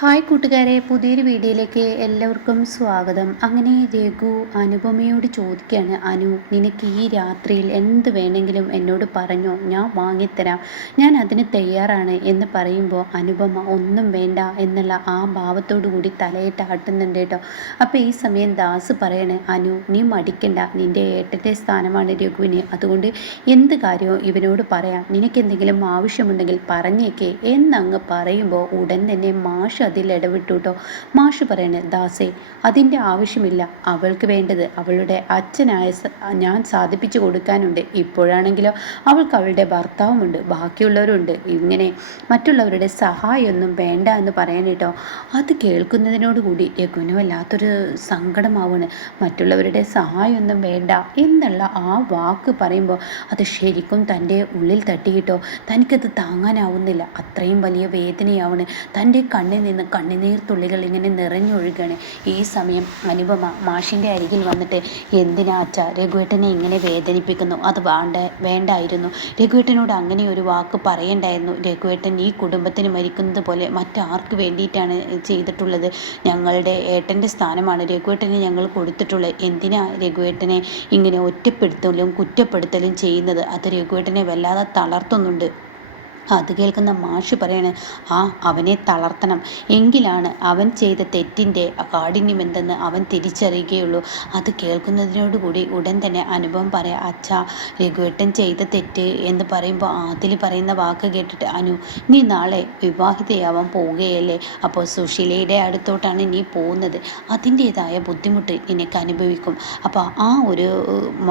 Hi കൂട്ടുകാരെ, പുതിയൊരു വീഡിയോയിലേക്ക് എല്ലാവർക്കും സ്വാഗതം. അങ്ങനെ രഘു അനുപമയോട് ചോദിക്കുകയാണ്, നിനക്ക് ഈ രാത്രിയിൽ എന്ത് വേണമെങ്കിലും എന്നോട് പറഞ്ഞോ, ഞാൻ വാങ്ങിത്തരാം, ഞാൻ അതിന് തയ്യാറാണ് എന്ന് പറയുമ്പോൾ അനുപമ ഒന്നും വേണ്ട എന്നുള്ള ആ ഭാവത്തോടു കൂടി തലയിട്ട് ആട്ടുന്നുണ്ട് കേട്ടോ. അപ്പോൾ ഈ സമയം ദാസ് പറയണേ, നീ മടിക്കണ്ട, നിൻ്റെ ഏട്ടൻ്റെ സ്ഥാനമാണ് രഘുവിന്, അതുകൊണ്ട് എന്ത് കാര്യവും ഇവനോട് പറയാം, നിനക്കെന്തെങ്കിലും ആവശ്യമുണ്ടെങ്കിൽ പറഞ്ഞേക്കേ എന്നങ്ങ് പറയുമ്പോൾ ഉടൻ തന്നെ മാഷ് അതിൽ ഇടവിട്ടു കേട്ടോ. മാഷ് പറയണേ, ദാസേ, അതിൻ്റെ ആവശ്യമില്ല, അവൾക്ക് വേണ്ടത് അവളുടെ അച്ഛനായ ഞാൻ സാധിപ്പിച്ചു കൊടുക്കാനുണ്ട്. ഇപ്പോഴാണെങ്കിലോ അവൾക്ക് അവളുടെ ഭർത്താവുമുണ്ട്, ബാക്കിയുള്ളവരുണ്ട്, ഇങ്ങനെ മറ്റുള്ളവരുടെ സഹായമൊന്നും വേണ്ട എന്ന് പറയാൻ കേട്ടോ. അത് കേൾക്കുന്നതിനോടുകൂടി രഘുവിന് വല്ലാത്തൊരു സങ്കടമാവാണ്. മറ്റുള്ളവരുടെ സഹായമൊന്നും വേണ്ട എന്നുള്ള ആ വാക്ക് പറയുമ്പോൾ അത് ശരിക്കും തൻ്റെ ഉള്ളിൽ തട്ടിയിട്ടോ. തനിക്കത് താങ്ങാനാവുന്നില്ല, അത്രയും വലിയ വേദനയാവണ്. തൻ്റെ കണ്ണിൽ നിന്ന് കണ്ണുനീർ തുള്ളികൾ ഇങ്ങനെ നിറഞ്ഞൊഴുകയാണ്. ഈ സമയം അനുപമ മാഷിൻ്റെ അരികിൽ വന്നിട്ട്, എന്തിനാ അച്ഛാ രഘുവേട്ടനെ ഇങ്ങനെ വേദനിപ്പിക്കുന്നു, അത് വേണ്ടായിരുന്നു, രഘുവേട്ടനോട് അങ്ങനെ ഒരു വാക്ക് പറയണ്ടായിരുന്നു, രഘുവേട്ടൻ ഈ കുടുംബത്തിന് മരിക്കുന്നത് പോലെ മറ്റാർക്ക് വേണ്ടിയിട്ടാണ് ചെയ്തിട്ടുള്ളത്, ഞങ്ങളുടെ ഏട്ടൻ്റെ സ്ഥാനമാണ് രഘുവേട്ടനെ ഞങ്ങൾ കൊടുത്തിട്ടുള്ളത്, എന്തിനാ രഘുവേട്ടനെ ഇങ്ങനെ ഒറ്റപ്പെടുത്തലും കുറ്റപ്പെടുത്തലും ചെയ്യുന്നത്, അത് രഘുവേട്ടനെ വല്ലാതെ തളർത്തുന്നുണ്ട്. അത് കേൾക്കുന്ന മാഷ് പറയാണ്, അവനെ തളർത്തണം, എങ്കിലാണ് അവൻ ചെയ്ത തെറ്റിൻ്റെ കാഠിന്യം എന്തെന്ന് അവൻ തിരിച്ചറിയുകയുള്ളൂ. അത് കേൾക്കുന്നതിനോടുകൂടി ഉടൻ തന്നെ അനുഭവം പറയാം, അച്ഛാ രഘുവേട്ടൻ ചെയ്ത തെറ്റ് എന്ന് പറയുമ്പോൾ അതിൽ പറയുന്ന വാക്ക് കേട്ടിട്ട്, നീ നാളെ വിവാഹിതയാവാൻ പോവുകയല്ലേ, അപ്പോൾ സുശീലയുടെ അടുത്തോട്ടാണ് നീ പോകുന്നത്, അതിൻ്റേതായ ബുദ്ധിമുട്ട് നിനക്ക് അനുഭവിക്കും, അപ്പോൾ ആ ഒരു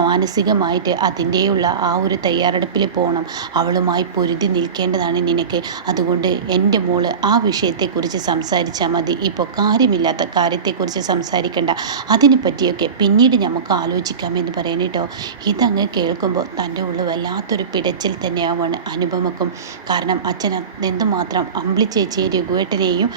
മാനസികമായിട്ട് അതിൻ്റെയുള്ള ആ ഒരു തയ്യാറെടുപ്പിൽ പോകണം, അവളുമായി പൊരുതി നിൽക്കേണ്ടതാണ് നിനക്ക്, അതുകൊണ്ട് എൻ്റെ മോള് ആ വിഷയത്തെക്കുറിച്ച് സംസാരിച്ചാൽ മതി, ഇപ്പോൾ കാര്യമില്ലാത്ത കാര്യത്തെക്കുറിച്ച് സംസാരിക്കേണ്ട, അതിനെ പറ്റിയൊക്കെ പിന്നീട് നമുക്ക് ആലോചിക്കാമെന്ന് പറയാൻ കേട്ടോ. ഇതങ്ങ് കേൾക്കുമ്പോൾ തൻ്റെ ഉള്ളിൽ വല്ലാത്തൊരു പിടച്ചിൽ തന്നെയാവാണ് അനുപമക്കും. കാരണം അച്ഛൻ എന്തുമാത്രം അമ്പിളി ചേച്ചിയെ രഘുവേട്ടനെയും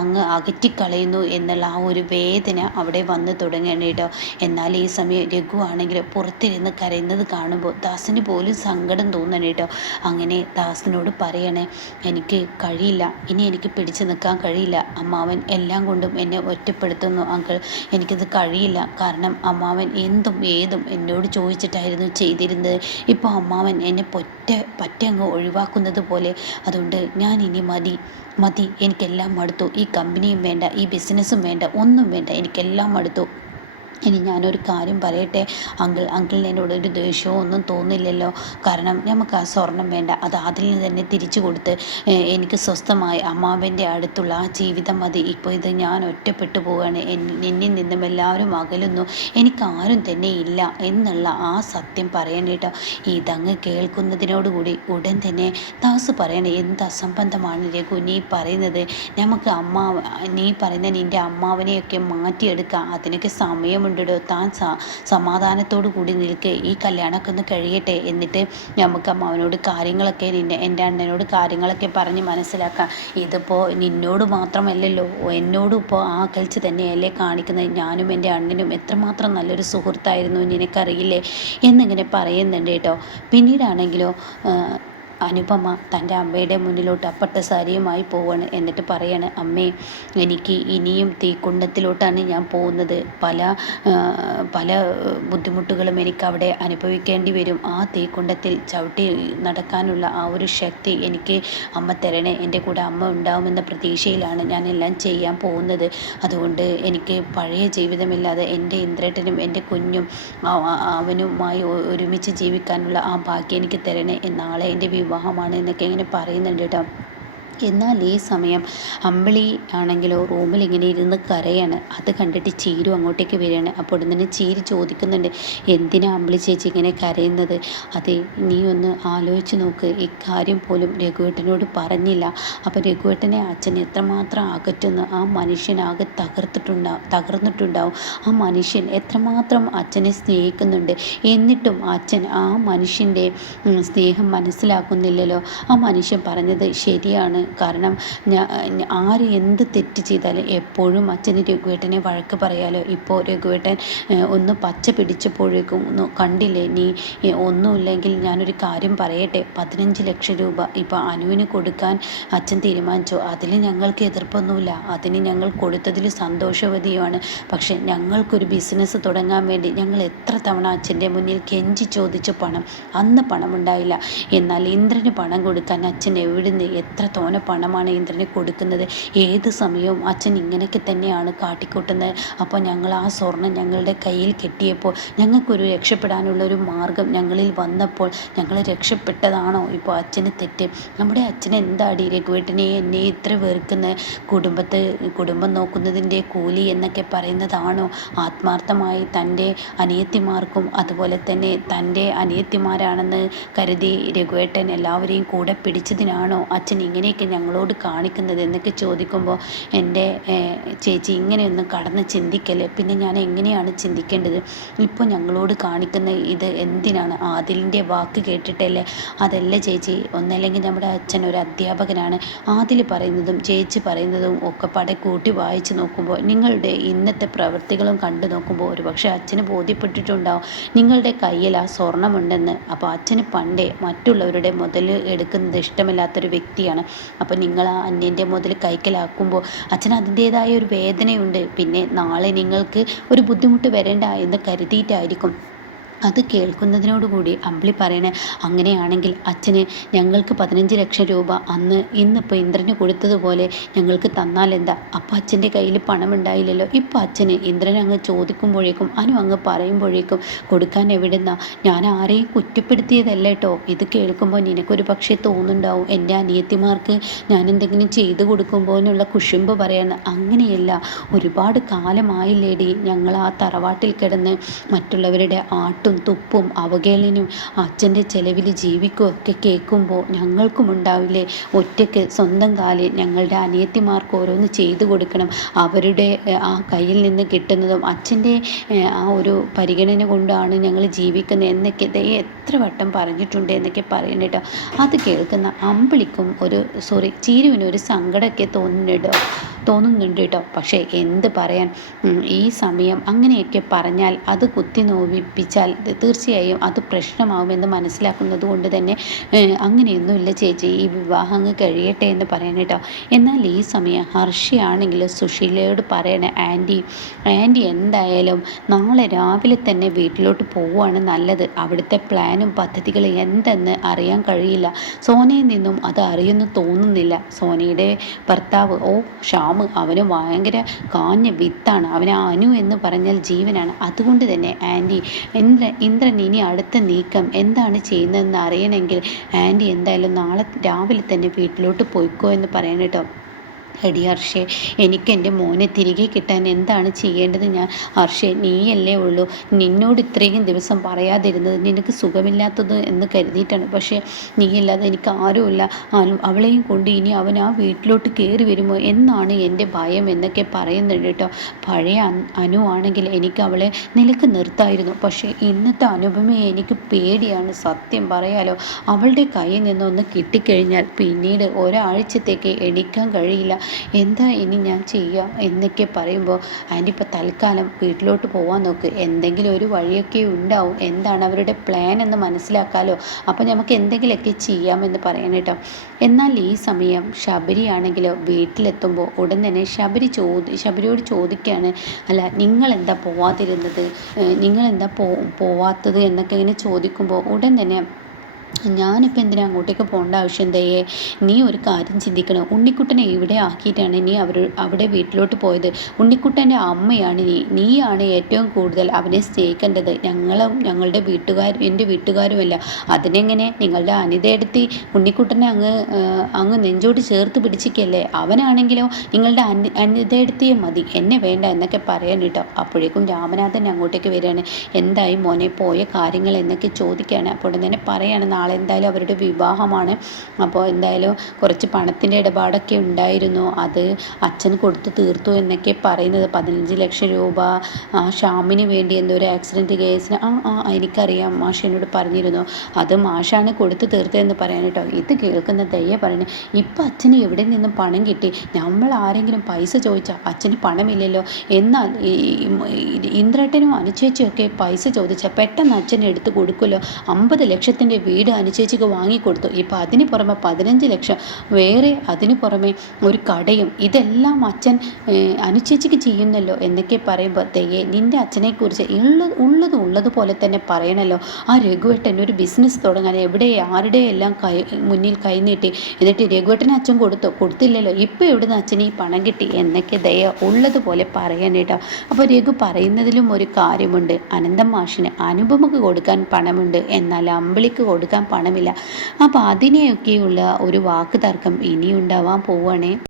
അങ്ങ് അകറ്റിക്കളയുന്നു എന്നുള്ള ആ ഒരു വേദന അവിടെ വന്ന് തുടങ്ങുകയാണ് കേട്ടോ. എന്നാൽ ഈ സമയം രഘു ആണെങ്കിൽ പുറത്തിരുന്ന് കരയുന്നത് കാണുമ്പോൾ ദാസിന് പോലും സങ്കടം തോന്നണം കേട്ടോ. അങ്ങനെ ദാസിനോട് പറയണേ, എനിക്ക് കഴിയില്ല, ഇനി എനിക്ക് പിടിച്ചു നിൽക്കാൻ കഴിയില്ല, അമ്മാവൻ എല്ലാം കൊണ്ടും എന്നെ ഒറ്റപ്പെടുത്തുന്നു അങ്കിൾ, എനിക്കത് കഴിയില്ല, കാരണം അമ്മാവൻ എന്തും ഏതും എന്നോട് ചോദിച്ചിട്ടായിരുന്നു ചെയ്തിരുന്നത്, ഇപ്പോൾ അമ്മാവൻ എന്നെ പറ്റങ്ങ് ഒഴിവാക്കുന്നത് പോലെ, അതുകൊണ്ട് ഞാൻ ഇനി മതി, എനിക്കെല്ലാം മടുത്തു, ഈ കമ്പനിയും വേണ്ട, ഈ ബിസിനസ്സും വേണ്ട, ഒന്നും വേണ്ട, എനിക്കെല്ലാം മടുത്തു, ഇനി ഞാനൊരു കാര്യം പറയട്ടെ അങ്കിളിന് എന്നോടൊരു ദേഷ്യമോ ഒന്നും തോന്നില്ലല്ലോ, കാരണം നമുക്ക് ആ സ്വർണം വേണ്ട, അത് അതിൽ നിന്ന് തന്നെ തിരിച്ചു കൊടുത്ത് എനിക്ക് സ്വസ്ഥമായി അമ്മാവൻ്റെ അടുത്തുള്ള ആ ജീവിതം മതി, ഇപ്പോൾ ഇത് ഞാൻ ഒറ്റപ്പെട്ടു പോവുകയാണ്, എന്നിൽ നിന്നും എല്ലാവരും അകലുന്നു, എനിക്കാരും തന്നെ ഇല്ല എന്നുള്ള ആ സത്യം പറയണേ കേട്ടോ. ഇതങ്ങ് കേൾക്കുന്നതിനോടുകൂടി ഉടൻ തന്നെ ദാസ് പറയണേ, എന്ത് അസംബന്ധമാണ് രഘു നീ പറയുന്നത്, നമുക്ക് നീ പറയുന്ന നിൻ്റെ അമ്മാവനെയൊക്കെ മാറ്റിയെടുക്കാം, അതിനൊക്കെ സമയം ഉണ്ടോ, താൻ സമാധാനത്തോടു കൂടി നിൽക്ക്, ഈ കല്യാണമൊക്കെ ഒന്ന് കഴിയട്ടെ, എന്നിട്ട് നമുക്ക് അമ്മാവനോട് കാര്യങ്ങളൊക്കെ എൻ്റെ അണ്ണനോട് കാര്യങ്ങളൊക്കെ പറഞ്ഞ് മനസ്സിലാക്കാം, ഇതിപ്പോൾ നിന്നോട് മാത്രമല്ലല്ലോ എന്നോടും ഇപ്പോൾ ആ അകൽച്ച തന്നെയല്ലേ കാണിക്കുന്നത്, ഞാനും എൻ്റെ അണ്ണനും എത്രമാത്രം നല്ലൊരു സുഹൃത്തായിരുന്നു നിനക്കറിയില്ലേ എന്നിങ്ങനെ പറയുന്നുണ്ട് കേട്ടോ. പിന്നീടാണെങ്കിലോ അനുപമ തൻ്റെ അമ്മയുടെ മുന്നിലോട്ട് അപ്പട്ട സാരിയുമായി പോവാണ്. എന്നിട്ട് പറയാണ്, അമ്മേ, എനിക്ക് ഇനിയും തീക്കുണ്ടത്തിലോട്ടാണ് ഞാൻ പോകുന്നത്, പല ബുദ്ധിമുട്ടുകളും എനിക്ക് അവിടെ അനുഭവിക്കേണ്ടി വരും, ആ തീക്കുണ്ടത്തിൽ ചവിട്ടി നടക്കാനുള്ള ആ ഒരു ശക്തി എനിക്ക് അമ്മ തരണേ, എൻ്റെ കൂടെ അമ്മ ഉണ്ടാവുമെന്ന പ്രതീക്ഷയിലാണ് ഞാൻ എല്ലാം ചെയ്യാൻ പോകുന്നത്, അതുകൊണ്ട് എനിക്ക് പഴയ ജീവിതമില്ലാതെ എൻ്റെ ഇന്ദ്രേട്ടനും എൻ്റെ കുഞ്ഞും അവനുമായി ഒരുമിച്ച് ജീവിക്കാനുള്ള ആ ഭാഗ്യം എനിക്ക് തരണേ, നാളെ എൻ്റെ വിവാഹമാണ് എന്നൊക്കെ ഇങ്ങനെ പറയുന്നുണ്ട് കേട്ടോ. എന്നാൽ ഈ സമയം അമ്പിളി ആണെങ്കിലോ റൂമിൽ ഇങ്ങനെ ഇരുന്ന് കരയാണ്. അത് കണ്ടിട്ട് ചീരു അങ്ങോട്ടേക്ക് വരികയാണ്. അപ്പോൾ ഉടൻ തന്നെ ചീരി ചോദിക്കുന്നുണ്ട്, എന്തിനാ അമ്പിളി ചേച്ചി ഇങ്ങനെ കരയുന്നത്, അതെ നീ ഒന്ന് ആലോചിച്ച് നോക്ക്, ഇക്കാര്യം പോലും രഘുവേട്ടനോട് പറഞ്ഞില്ല, അപ്പോൾ രഘുവേട്ടനെ അച്ഛൻ എത്രമാത്രം അകറ്റുന്നു, ആ മനുഷ്യനാകെ തകർന്നിട്ടുണ്ടാവും, ആ മനുഷ്യൻ എത്രമാത്രം അച്ഛനെ സ്നേഹിക്കുന്നുണ്ട്, എന്നിട്ടും അച്ഛൻ ആ മനുഷ്യൻ്റെ സ്നേഹം മനസ്സിലാക്കുന്നില്ലല്ലോ, ആ മനുഷ്യൻ പറഞ്ഞത് ശരിയാണ്, കാരണം ആര് എന്ത് തെറ്റ് ചെയ്താലും എപ്പോഴും അച്ഛന് രഘുവേട്ടനെ വഴക്ക് പറയാലോ. ഇപ്പോൾ രഘുവേട്ടൻ ഒന്ന് പച്ച പിടിച്ചപ്പോഴേക്കും കണ്ടില്ലേ നീ, ഒന്നുമില്ലെങ്കിൽ ഞാനൊരു കാര്യം പറയട്ടെ, 15 ലക്ഷം രൂപ ഇപ്പോൾ അനുവിന് കൊടുക്കാൻ അച്ഛൻ തീരുമാനിച്ചു. അതിൽ ഞങ്ങൾക്ക് എതിർപ്പൊന്നുമില്ല, അതിന് ഞങ്ങൾ കൊടുത്തതിൽ സന്തോഷവതിയുമാണ്. പക്ഷേ ഞങ്ങൾക്കൊരു ബിസിനസ് തുടങ്ങാൻ വേണ്ടി ഞങ്ങൾ എത്ര തവണ അച്ഛൻ്റെ മുന്നിൽ കെഞ്ചി ചോദിച്ചു പണം. അന്ന് പണമുണ്ടായില്ല. എന്നാൽ ഇന്ദ്രന് പണം കൊടുക്കാൻ അച്ഛൻ എവിടുന്ന് എത്ര തോന പണമാണ് ഇന്ദ്രന് കൊടുക്കുന്നത്. ഏത് സമയവും അച്ഛൻ ഇങ്ങനെയൊക്കെ തന്നെയാണ് കാട്ടിക്കൂട്ടുന്നത്. അപ്പോൾ ഞങ്ങൾ ആ സ്വർണം ഞങ്ങളുടെ കയ്യിൽ കെട്ടിയപ്പോൾ ഞങ്ങൾക്കൊരു രക്ഷപ്പെടാനുള്ളൊരു മാർഗം ഞങ്ങളിൽ വന്നപ്പോൾ ഞങ്ങൾ രക്ഷപ്പെട്ടതാണോ ഇപ്പോൾ അച്ഛന് തെറ്റ്? നമ്മുടെ അച്ഛൻ എന്താടി രഘുവേട്ടനെ എന്നെ ഇത്ര വെറുക്കുന്നത്? കുടുംബം നോക്കുന്നതിൻ്റെ കൂലി എന്നൊക്കെ പറയുന്നതാണോ? ആത്മാർത്ഥമായി തൻ്റെ അനിയത്തിമാർക്കും അതുപോലെ തന്നെ തൻ്റെ അനിയത്തിമാരാണെന്ന് കരുതി രഘുവേട്ടൻ എല്ലാവരെയും കൂടെ പിടിച്ചതിനാണോ അച്ഛൻ ഇങ്ങനെയൊക്കെ ഞങ്ങളോട് കാണിക്കുന്നത് എന്നൊക്കെ ചോദിക്കുമ്പോൾ, എൻ്റെ ചേച്ചി ഇങ്ങനെയൊന്നും കടന്ന് ചിന്തിക്കല്ലേ, പിന്നെ ഞാൻ എങ്ങനെയാണ് ചിന്തിക്കേണ്ടത്? ഇപ്പോൾ ഞങ്ങളോട് കാണിക്കുന്ന ഇത് എന്തിനാണ്? ആദിലിൻ്റെ വാക്ക് കേട്ടിട്ടല്ലേ? അതല്ല ചേച്ചി, ഒന്നല്ലെങ്കിൽ നമ്മുടെ അച്ഛൻ ഒരു അധ്യാപകനാണ്. ആദിൽ പറയുന്നതും ചേച്ചി പറയുന്നതും ഒക്കെ പടെ കൂട്ടി വായിച്ച് നോക്കുമ്പോൾ നിങ്ങളുടെ ഇന്നത്തെ പ്രവൃത്തികളും കണ്ടു നോക്കുമ്പോൾ ഒരുപക്ഷെ അച്ഛന് ബോധ്യപ്പെട്ടിട്ടുണ്ടാവും നിങ്ങളുടെ കയ്യിൽ ആ സ്വർണമുണ്ടെന്ന്. അപ്പോൾ അച്ഛന് പണ്ടേ മറ്റുള്ളവരുടെ മുതൽ എടുക്കുന്നത് ഇഷ്ടമില്ലാത്തൊരു വ്യക്തിയാണ്. അപ്പോൾ നിങ്ങൾ ആ അന്യൻ്റെ മുതൽ കൈക്കലാക്കുമ്പോൾ അച്ഛന് അതിൻ്റേതായ ഒരു വേദനയുണ്ട്. പിന്നെ നാളെ നിങ്ങൾക്ക് ഒരു ബുദ്ധിമുട്ട് വരേണ്ട എന്ന് കരുതിയിട്ടായിരിക്കും. അത് കേൾക്കുന്നതിനോടുകൂടി അമ്പിളി പറയണേ, അങ്ങനെയാണെങ്കിൽ അച്ഛന് ഞങ്ങൾക്ക് 15 ലക്ഷം രൂപ ഇന്നിപ്പോൾ ഇന്ദ്രന് കൊടുത്തതുപോലെ ഞങ്ങൾക്ക് തന്നാലെന്താ? അപ്പോൾ അച്ഛൻ്റെ കയ്യിൽ പണമുണ്ടായില്ലല്ലോ. ഇപ്പോൾ അച്ഛന് ഇന്ദ്രൻ അങ്ങ് ചോദിക്കുമ്പോഴേക്കും അങ്ങ് പറയുമ്പോഴേക്കും കൊടുക്കാൻ എവിടുന്നാ? ഞാൻ ആരെയും കുറ്റപ്പെടുത്തിയതല്ല കേട്ടോ. ഇത് കേൾക്കുമ്പോൾ നിനക്കൊരു പക്ഷേ തോന്നുന്നുണ്ടാവും എൻ്റെ അനിയത്തിമാർക്ക് ഞാൻ എന്തെങ്കിലും ചെയ്തു കൊടുക്കുമ്പോഴെന്നുള്ള കുശുമ്പ് പറയാണ്. അങ്ങനെയല്ല, ഒരുപാട് കാലമായില്ലേടി ഞങ്ങൾ ആ തറവാട്ടിൽ കിടന്ന് മറ്റുള്ളവരുടെ തുപ്പും അവഹേളനവും അച്ഛൻ്റെ ചെലവിൽ ജീവിക്കുകയൊക്കെ കേൾക്കുമ്പോൾ ഞങ്ങൾക്കും ഉണ്ടാവില്ലേ ഒറ്റയ്ക്ക് സ്വന്തം കാലിൽ ഞങ്ങളുടെ അനിയത്തിമാർക്ക് ഓരോന്ന് ചെയ്തു കൊടുക്കണം. അവരുടെ ആ കയ്യിൽ നിന്ന് കിട്ടുന്നതും അച്ഛൻ്റെ ആ ഒരു പരിഗണന കൊണ്ടാണ് ഞങ്ങൾ ജീവിക്കുന്നത് എന്നൊക്കെ എത്ര വട്ടം പറഞ്ഞിട്ടുണ്ട് എന്നൊക്കെ പറയണം കേട്ടോ. അത് കേൾക്കുന്ന അമ്പിളിക്കും ചീരുവിനൊരു സങ്കടമൊക്കെ തോന്നുന്നുണ്ട് കേട്ടോ. പക്ഷേ എന്ത് പറയാൻ, ഈ സമയം അങ്ങനെയൊക്കെ പറഞ്ഞാൽ അത് കുത്തി നോവിപ്പിച്ചാൽ തീർച്ചയായും അത് പ്രശ്നമാകുമെന്ന് മനസ്സിലാക്കുന്നത് കൊണ്ട് തന്നെ അങ്ങനെയൊന്നുമില്ല ചേച്ചി, ഈ വിവാഹം അങ്ങ് കഴിയട്ടെ എന്ന് പറയണം കേട്ടോ. എന്നാൽ ഈ സമയം ഹർഷയാണെങ്കിൽ സുശീലയോട് പറയണേ, ആൻറ്റി എന്തായാലും നാളെ രാവിലെ തന്നെ വീട്ടിലോട്ട് പോവുകയാണ് നല്ലത്. അവിടുത്തെ പ്ലാനും പദ്ധതികളും എന്തെന്ന് അറിയാൻ കഴിയില്ല. സോനയിൽ നിന്നും അത് അറിയുമെന്ന് തോന്നുന്നില്ല. സോനയുടെ ഭർത്താവ് ശ്യാം അവന് ഭയങ്കര കാഞ്ഞ വിത്താണ്. അവന് അനു എന്ന് പറഞ്ഞാൽ ജീവനാണ്. അതുകൊണ്ട് തന്നെ ആൻറ്റി, ഇന്ദ്രൻ ഇനി അടുത്ത നീക്കം എന്താണ് ചെയ്യുന്നതെന്ന് അറിയണമെങ്കിൽ ആൻറ്റി എന്തായാലും നാളെ രാവിലെ തന്നെ വീട്ടിലോട്ട് പോയിക്കോ എന്ന് പറയണം കേട്ടോ. എടി ഹർഷേ, എനിക്ക് എൻ്റെ മോനെ തിരികെ കിട്ടാൻ എന്താണ് ചെയ്യേണ്ടത്? ഹർഷേ, നീയല്ലേ ഉള്ളൂ. നിന്നോട് ഇത്രയും ദിവസം പറയാതിരുന്നത് നിനക്ക് സുഖമില്ലാത്തത് എന്ന് കരുതിയിട്ടാണ്. പക്ഷേ നീയല്ലാതെ എനിക്ക് ആരുമില്ല. അവളെയും കൊണ്ട് ഇനി അവൻ ആ വീട്ടിലോട്ട് കയറി വരുമോ എന്നാണ് എൻ്റെ ഭയം എന്നൊക്കെ പറയുന്നുണ്ട് കേട്ടോ. പഴയ അനു ആണെങ്കിൽ എനിക്ക് അവളെ നിലക്ക് നിർത്തായിരുന്നു. പക്ഷേ ഇന്നത്തെ അനുപമയെ എനിക്ക് പേടിയാണ്, സത്യം പറയാലോ. അവളുടെ കയ്യിൽ നിന്നൊന്ന് കിട്ടിക്കഴിഞ്ഞാൽ പിന്നീട് ഒരാഴ്ചത്തേക്ക് എണീക്കാൻ കഴിയില്ല. എന്താ ഇനി ഞാൻ ചെയ്യുക എന്നൊക്കെ പറയുമ്പോൾ, ആൻറ്റി ഇപ്പോൾ തൽക്കാലം വീട്ടിലോട്ട് പോകാൻ നോക്ക്, എന്തെങ്കിലും ഒരു വഴിയൊക്കെ ഉണ്ടാവും. എന്താണ് അവരുടെ പ്ലാൻ എന്ന് മനസ്സിലാക്കാമല്ലോ. അപ്പോൾ നമുക്ക് എന്തെങ്കിലുമൊക്കെ ചെയ്യാമെന്ന് പറയണം കേട്ടോ. എന്നാൽ ഈ സമയം ശബരിയാണെങ്കിലോ വീട്ടിലെത്തുമ്പോൾ ഉടൻ തന്നെ ശബരിയോട് ചോദിക്കുകയാണ്, അല്ല നിങ്ങളെന്താ പോവാതിരുന്നത്, നിങ്ങളെന്താ പോവാത്തത് എന്നൊക്കെ ഇങ്ങനെ ചോദിക്കുമ്പോൾ ഉടൻ തന്നെ, ഞാനിപ്പോൾ എന്തിനാ അങ്ങോട്ടേക്ക് പോകേണ്ട ആവശ്യം എന്തേ? നീ ഒരു കാര്യം ചിന്തിക്കണം. ഉണ്ണിക്കുട്ടനെ ഇവിടെ ആക്കിയിട്ടാണ് നീ അവിടെ വീട്ടിലോട്ട് പോയത്. ഉണ്ണിക്കുട്ടൻ്റെ അമ്മയാണ് നീയാണ് ഏറ്റവും കൂടുതൽ അവനെ സ്നേഹിക്കേണ്ടത്. ഞങ്ങളുടെ എൻ്റെ വീട്ടുകാരുമല്ല. അതിനെങ്ങനെ നിങ്ങളുടെ അനിതയെടുത്തി ഉണ്ണിക്കുട്ടനെ അങ്ങ് നെഞ്ചോട് ചേർത്ത് പിടിച്ചിക്കല്ലേ. അവനാണെങ്കിലോ നിങ്ങളുടെ അനിതയെടുത്തിയേ മതി, എന്നെ വേണ്ട എന്നൊക്കെ പറയാൻ കേട്ടോ. അപ്പോഴേക്കും രാമനാഥൻ അങ്ങോട്ടേക്ക് വരികയാണ്. എന്തായി മോനെ പോയ കാര്യങ്ങൾ എന്നൊക്കെ ചോദിക്കുകയാണ്. അപ്പോൾ തന്നെ പറയാണ്, നാളെ എന്തായാലും അവരുടെ വിവാഹമാണ്. അപ്പോൾ എന്തായാലും കുറച്ച് പണത്തിൻ്റെ ഇടപാടൊക്കെ ഉണ്ടായിരുന്നു, അത് അച്ഛൻ കൊടുത്തു തീർത്തു എന്നൊക്കെ പറയുന്നത്. 15 ലക്ഷം രൂപ ഷാമിന് വേണ്ടി എന്തൊരു ആക്സിഡൻറ്റ് കേസിന് എനിക്കറിയാം, മാഷ് എന്നോട് പറഞ്ഞിരുന്നു, അത് മാഷാണ് കൊടുത്തു തീർത്തതെന്ന് പറയാൻ കേട്ടോ. ഇത് കേൾക്കുന്ന ദയ പറഞ്ഞു, ഇപ്പം അച്ഛന് എവിടെ നിന്നും പണം കിട്ടി? നമ്മൾ ആരെങ്കിലും പൈസ ചോദിച്ചാൽ അച്ഛന് പണമില്ലല്ലോ. എന്നാൽ ഇന്ദ്രേട്ടനും അനുചേച്ചിയൊക്കെ പൈസ ചോദിച്ചാൽ പെട്ടെന്ന് അച്ഛൻ എടുത്ത് കൊടുക്കുമല്ലോ. 50 ലക്ഷത്തിൻ്റെ വീട് അനുചേച്ചിക്ക് വാങ്ങിക്കൊടുത്തു. ഇപ്പം അതിന് പുറമെ 15 ലക്ഷം വേറെ, അതിന് പുറമെ ഒരു കടയും, ഇതെല്ലാം അച്ഛൻ അനുചേച്ചിക്ക് ചെയ്യുന്നല്ലോ എന്നൊക്കെ പറയുമ്പോൾ, ദയ്യേ നിൻ്റെ അച്ഛനെക്കുറിച്ച് ഉള്ളതുപോലെ തന്നെ പറയണല്ലോ. ആ രഘുവേട്ടൻ ഒരു ബിസിനസ് തുടങ്ങാൻ എവിടെ ആരുടെ എല്ലാം മുന്നിൽ കൈനീട്ടി, എന്നിട്ട് രഘുവേട്ടന് അച്ഛൻ കൊടുത്തില്ലല്ലോ. ഇപ്പോൾ എവിടുന്ന് അച്ഛന് ഈ പണം കിട്ടി എന്നൊക്കെ ദയ ഉള്ളതുപോലെ പറയാൻ കേട്ടോ. അപ്പോൾ രഘു പറയുന്നതിലും ഒരു കാര്യമുണ്ട്, അനന്തം മാഷിന് അനുപമക്ക് കൊടുക്കാൻ പണമുണ്ട്, എന്നാൽ അമ്പിളിക്ക് കൊടുക്കാൻ പണമില്ല. അപ്പോൾ അതിനെയൊക്കെയുള്ള ഒരു വാക്ക് തർക്കം ഇനി ഉണ്ടാവാൻ പോവുകയാണേ.